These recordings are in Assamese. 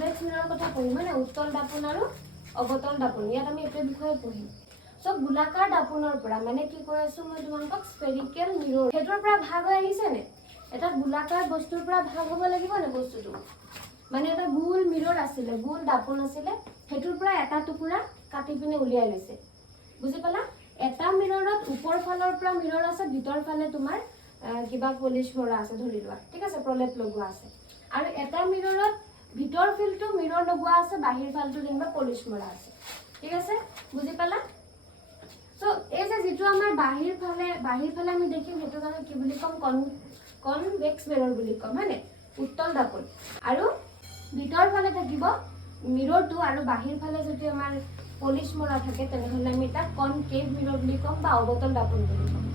কনভেক্স মিৰৰ কথা পঢ়িম মানে উত্তল দাপোন আৰু অৱতল দাপোন ইয়াত আমি এইটো বিষয়ে পঢ়িম সো গোলাকাৰ দাপোনৰ পৰা মানে কি কৈ আছো মই তোমালোকক স্ফেৰিকেল মিৰৰ হেতৰ পৰা ভাগ হৈ আহিছে নে এটা গোলাকাৰ বস্তুৰ পৰা ভাগ হ'ব লাগিব নে বস্তুটো মানে এটা গোল মিৰৰ আছিল গোল দাপোন আছিল হেতৰ পৰা এটা টুকুৰা কাটি পিনে উলিয়াই লৈছে বুজি পালা এটা মিৰৰত ওপৰ ফালৰ পৰা মিৰৰ আছে ভিতৰ ফালে তোমাৰ কিবা পলিশ মৰা আছে ধৰি লোৱা ঠিক আছে প্ৰলেপ লগোৱা আছে আৰু এটা মিৰৰত ভিতৰ ফিলটো মিৰৰ লগোৱা আছে বাহিৰ ফালটো যেনিবা পলিশ মৰা আছে ঠিক আছে বুজি পালা সো এই যে যেটো আমাৰ বাহিৰ ফালে আমি দেখিম হেতু কাৰণে কি বুলি কম কনভেক্স মিৰৰ বুলি কম মানে উত্তল দাপোন আৰু ভিতৰ ফালে থাকিব মিৰৰটো আৰু বাহিৰ ফালে যদি আমাৰ পলিশ মৰা থাকে তেনেহলে আমি এটা কনকেভ মিৰৰ বুলি কম বা অৱতল দাপোন বুলি কম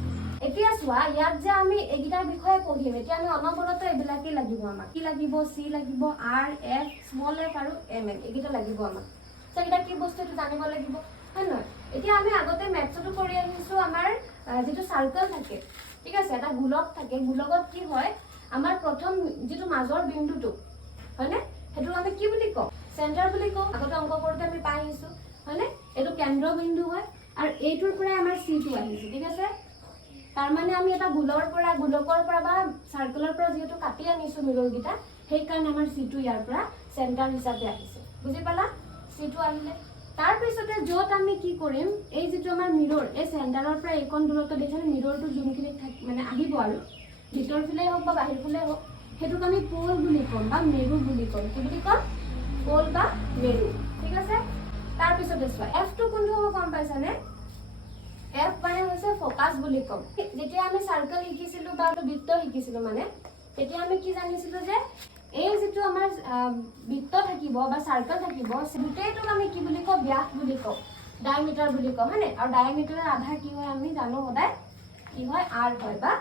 এতিয়া সোৱা ইয়াত যে আমি এগিটাৰ বিষয়ে পঢ়িম এতিয়া আমি অনবৰত এবিলাকে লাগিব আমাক কি লাগিব সি লাগিব আৰ এফ স্মল এফ আৰু এম এন এগিটা লাগিব আমাক সো এটা কি বস্তু এটা জানিব লাগিব হয় নহয় এতিয়া আমি আগতে ম্যাথছটো কৰি আহিছো আমাৰ যেটো সাৰ্কেল থাকে ঠিক আছে এটা গোলক থাকে গোলকত কি হয় আমাৰ প্ৰথম যেটো মাজৰ বিন্দুটো হয়নে হেতু আমি কি বুলি কওঁ সেন্টাৰ বুলি কওঁ আগতে অংক কৰোতে আমি পাই আহিছো হয়নে এটো কেন্দ্ৰ বিন্দু হয় আৰু এইটোৰ পৰা আমাৰ সি টো আহিছে ঠিক আছে তাৰ মানে আমি এটা গোলকৰ পৰা বা সাৰ্কেলৰ পৰা যেটো কাটি আনিছো মিৰৰ গিটা সেই কাৰণে আমাৰ সি টো ইয়াৰ পৰা সেন্টাৰ হিচাপে আহিছে বুজি পালা সি টো আহিলে তাৰ পিছতে যত আমি কি কৰিম এই যেটো আমাৰ মিৰৰ এই সেন্টাৰৰ পৰা একন দূৰত্ব দেখালে মিৰৰটো জুনখিনি মানে আহিব আৰু ভিতৰ ফালে হওক বা বাহিৰ ফালে হওক হেতুক আমি পোল বুলি কম বা মেৰু বুলি কম কি বুলি কম পোল বা মেৰু ঠিক আছে তাৰ পিছতে চোৱা এফ টো কোনটো হ'ব গম পাইছানে এফ মানে হৈছে ফোকাস বুলি কম যেতিয়া আমি সাৰ্কেল শিকিছিলো বা বৃত্ত শিকিছিলো মানে তেতিয়া আমি কি জানিছিলো যে এই যেটো আমাৰ বৃত্ত থাকিব বা সাৰ্কেল থাকিব দুটেইটোক আমি কি বুলি কওঁ ব্যাস বুলি কওঁ ডায়ামিটাৰ বুলি কওঁ হয়নে আৰু ডায়ামিটাৰৰ আধা কি হয় আমি জানো সদায় কি হয় r হয় বা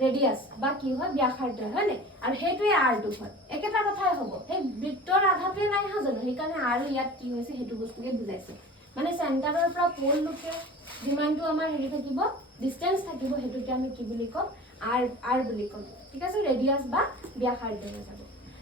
ৰেডিয়াস বা কি হয় ব্যাসাৰ্ধ হয়নে আৰু হেতুই r টো হয় একেটা কথাই হ'ব এই বৃত্তৰ আধাতে নাই হয় জানো সেইকাৰণে r ইয়াত কি হৈছে হেতু বস্তুকে বুজাইছে মানে সেন্টাৰৰ পৰা পোল লকে যিমানটো আমাৰ হেৰি থাকিব ডিসটেন্স থাকিব হেতুকে আমি কি বুলি কম r বুলি কম ঠিক আছে ৰেডিয়াস বা ব্যাসাৰ্ধ হৈ যাব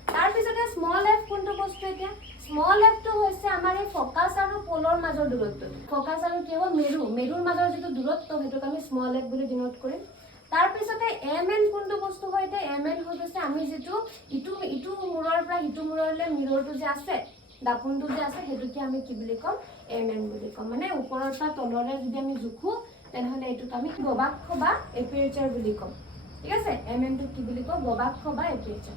তাৰ পিছতে স্মল f কোনটো বস্তু এতিয়া স্মল f টো হৈছে আমাৰ এই ফোকাস আৰু পোলৰ মাজৰ দূৰত্ব ফোকাস আৰু কি হ'ব মেৰুৰ মাজৰ যেটো দূৰত্ব হেতুক আমি স্মল f বুলি ডিনোট কৰিম তাৰ পিছতে mn কোনটো বস্তু হয় এতিয়া mn হৈ গৈছে আমি যেটো ইটো মূৰৰ পৰা ইটো মূৰলৈ মিৰৰটো যে আছে দাপোনটো যে আছে হেতুকে আমি কি বুলি কম mn বুলি কম মানে ওপৰৰ পৰা তললৈ যদি আমি জুখো তেনেহলে এটোক আমি গবাক্ষ বা এপাৰ্চাৰ বুলি কম ঠিক আছে mn টো কি বুলি কম গবাক্ষ বা এপাৰ্চাৰ